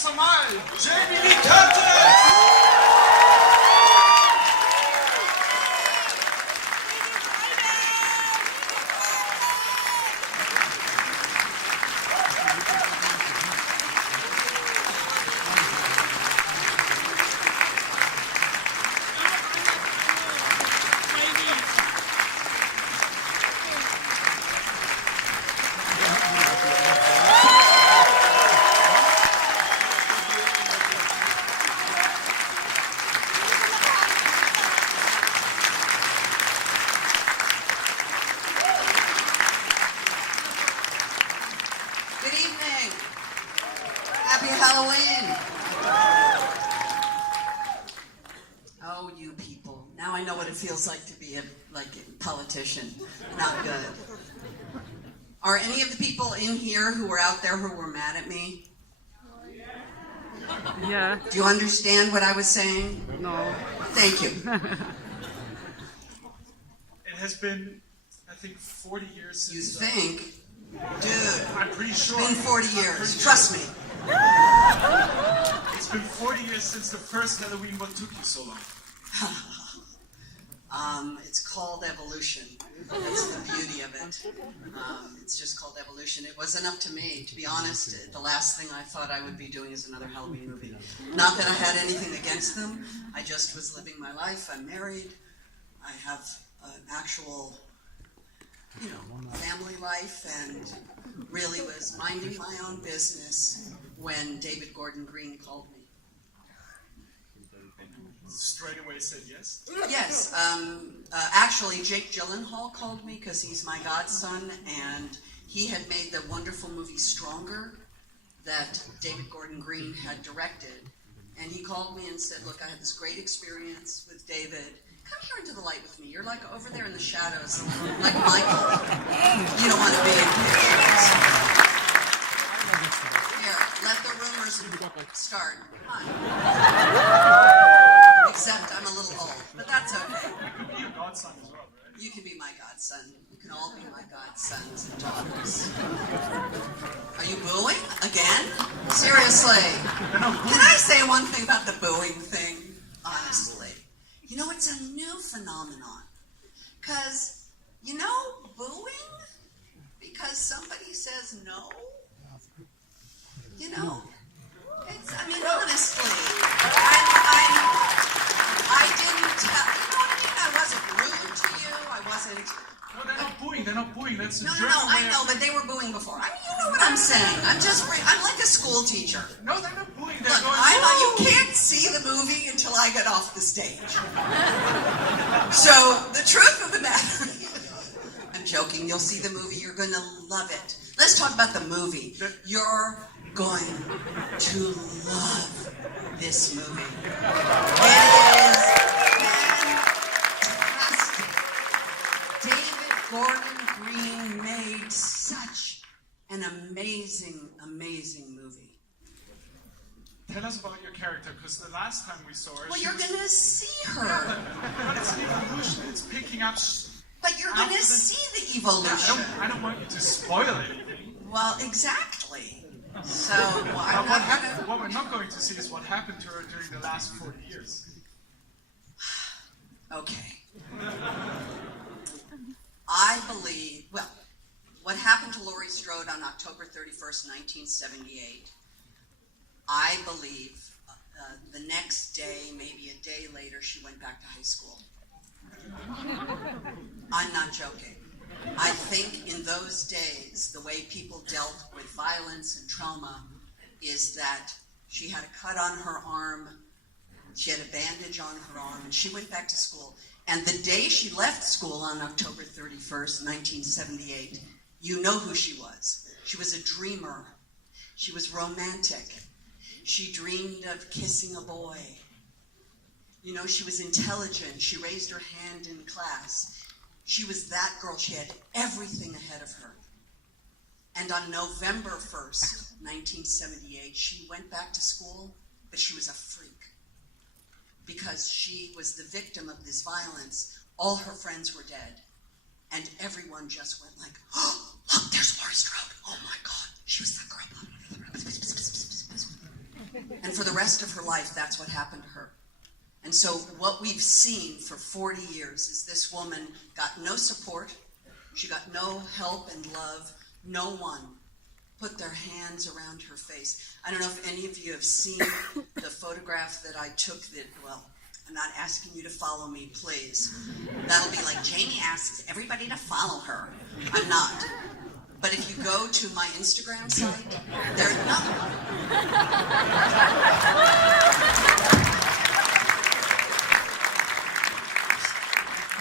ganz normal, Jamie Lee Curtis! Good evening. Happy Halloween. Oh, you people. Now I know what it feels like to be a politician. Not good. Are any of the people in here who were out there who were mad at me? Yeah. Do you understand what I was saying? No. Thank you. It has been, I think, 40 years since... You think? Dude, I'm pretty sure. it's been 40 years. Trust me. It's been 40 years since the first Halloween. What took you so long? It's called evolution. That's the beauty of it. It's just called evolution. It wasn't up to me, to be honest. The last thing I thought I would be doing is another Halloween movie. Not that I had anything against them. I just was living my life. I'm married. I have an actual, family life, and really was minding my own business when David Gordon Green called me. Straight away said yes? Yes, actually Jake Gyllenhaal called me because he's my godson, and he had made the wonderful movie Stronger that David Gordon Green had directed, and he called me and said, look, I had this great experience with David. Come here into the light with me. You're like over there in the shadows, like Michael. You don't want to be in pictures. Here, let the rumors start. Come on. Except I'm a little old, but that's okay. You could be a godson as well, right? You can be my godson. You can all be my godsons and daughters. Are you booing again? Seriously. Can I say one thing about the booing thing? Honestly. It's a new phenomenon. Because, booing? Because somebody says no? Honestly. I didn't tell, I wasn't rude to you. I wasn't... No, they're not booing. That's a No, German way I know, but they were booing before. You know what I'm saying. I'm like a school teacher. No, they're not booing. They're Look, going, you can't see the movie until I get off the stage. So, the truth of the matter, I'm joking, you'll see the movie, you're going to love it. Let's talk about the movie. You're going to love this movie. It is fantastic. David Gordon Green made such an amazing, amazing movie. Tell us about your character, because the last time we saw her... Well, you're going to see her. But it's an evolution. It's picking up... But you're going to see the evolution. I don't want you to spoil anything. Well, exactly. So, what we're not going to see is what happened to her during the last 40 years. Okay. I believe, what happened to Laurie Strode on October 31st, 1978, I believe the next day, maybe a day later, she went back to high school. I'm not joking. I think in those days, the way people dealt with violence and trauma is that she had a cut on her arm, she had a bandage on her arm, and she went back to school. And the day she left school on October 31st, 1978, you know who she was. She was a dreamer. She was romantic. She dreamed of kissing a boy. She was intelligent. She raised her hand in class. She was that girl. She had everything ahead of her. And on November 1st, 1978, she went back to school, but she was a freak. Because she was the victim of this violence. All her friends were dead. And everyone just went like, oh, look, there's Laurie Strode. Oh my God, she was that girl. And for the rest of her life, that's what happened to her. And so what we've seen for 40 years is this woman got no support, she got no help and love, no one put their hands around her face. I don't know if any of you have seen the photograph that I took that, well, I'm not asking you to follow me, please. That'll be like Jamie asks everybody to follow her. I'm not. But if you go to my Instagram site, there's nothing.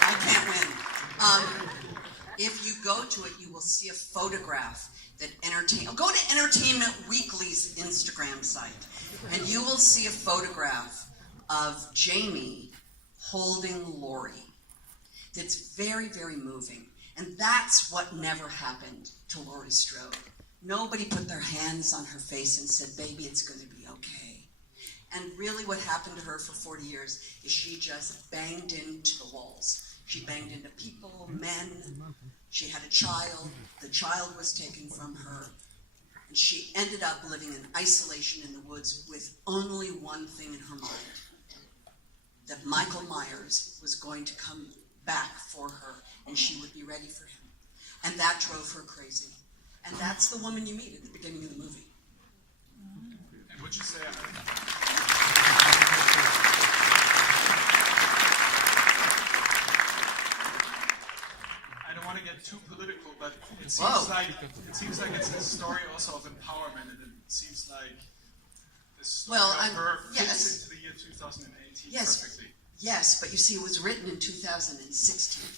I can't win. If you go to it, you will see a photograph that go to Entertainment Weekly's Instagram site, and you will see a photograph of Jamie holding Laurie. That's very, very moving. And that's what never happened to Laurie Strode. Nobody put their hands on her face and said, baby, it's going to be okay. And really what happened to her for 40 years is she just banged into the walls. She banged into people, men. She had a child. The child was taken from her. And she ended up living in isolation in the woods with only one thing in her mind, that Michael Myers was going to come back for her and she would be ready for him. And that drove her crazy. And that's the woman you meet at the beginning of the movie. And would you say... I don't want to get too political, but it seems like it's a story also of empowerment, and it seems like this story of her fits into the year 2018 perfectly. Yes, but you see, it was written in 2016.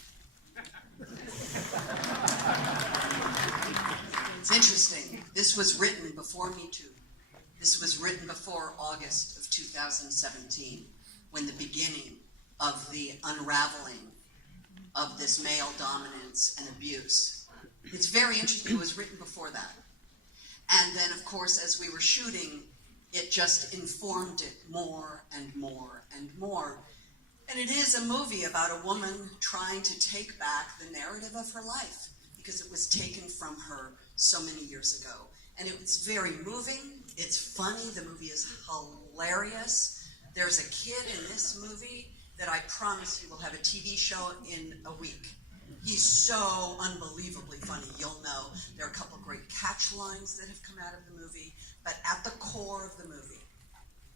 It's interesting. This was written before Me Too. This was written before August of 2017, when the beginning of the unraveling of this male dominance and abuse. It's very interesting. It was written before that. And then, of course, as we were shooting, it just informed it more and more and more. And it is a movie about a woman trying to take back the narrative of her life because it was taken from her so many years ago. And it was very moving. It's funny. The movie is hilarious. There's a kid in this movie that I promise you will have a TV show in a week. He's so unbelievably funny. You'll know. There are a couple great catch lines that have come out of the movie. But at the core of the movie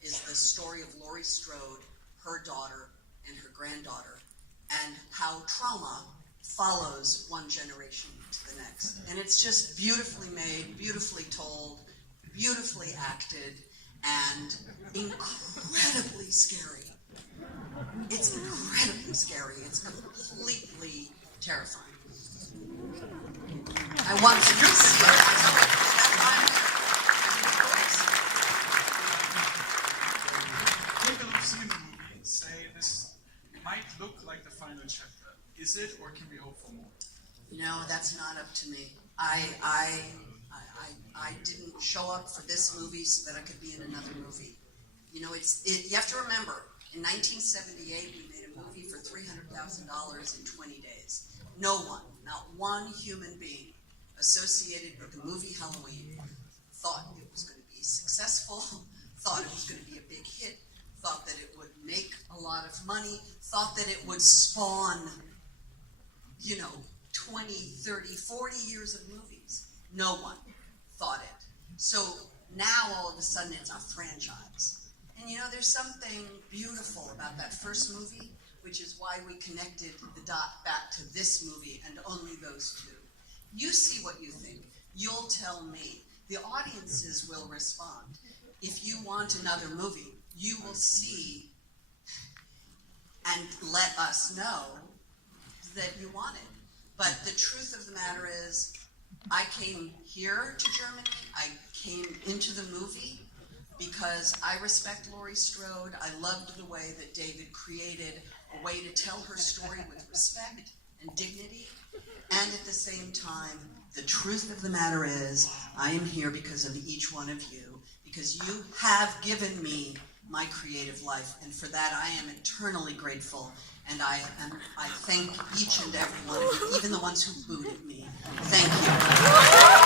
is the story of Laurie Strode, her daughter, and her granddaughter, and how trauma follows one generation to the next. And it's just beautifully made, beautifully told, beautifully acted, and incredibly scary. It's incredibly scary. It's completely terrifying. I want you to see it. Take a look, see the movie, and say this might look like the final chapter. Is it, or can we hope for more? No, that's not up to me. I didn't show up for this movie so that I could be in another movie. You know, you have to remember, in 1978, we made a movie for $300,000 in 20 days. No one, not one human being associated with the movie Halloween thought it was going to be successful, thought it was going to be a big hit, thought that it would make a lot of money, thought that it would spawn, 20, 30, 40 years of movies. No one thought it. So now all of a sudden it's a franchise. And there's something beautiful about that first movie, which is why we connected the dot back to this movie and only those two. You see what you think. You'll tell me. The audiences will respond. If you want another movie, you will see and let us know that you want it. But the truth of the matter is, I came here to Germany, I came into the movie because I respect Laurie Strode. I loved the way that David created a way to tell her story with respect and dignity. And at the same time, the truth of the matter is, I am here because of each one of you, because you have given me my creative life, and for that I am eternally grateful. And I thank each and every one of you, even the ones who booed at me. Thank you.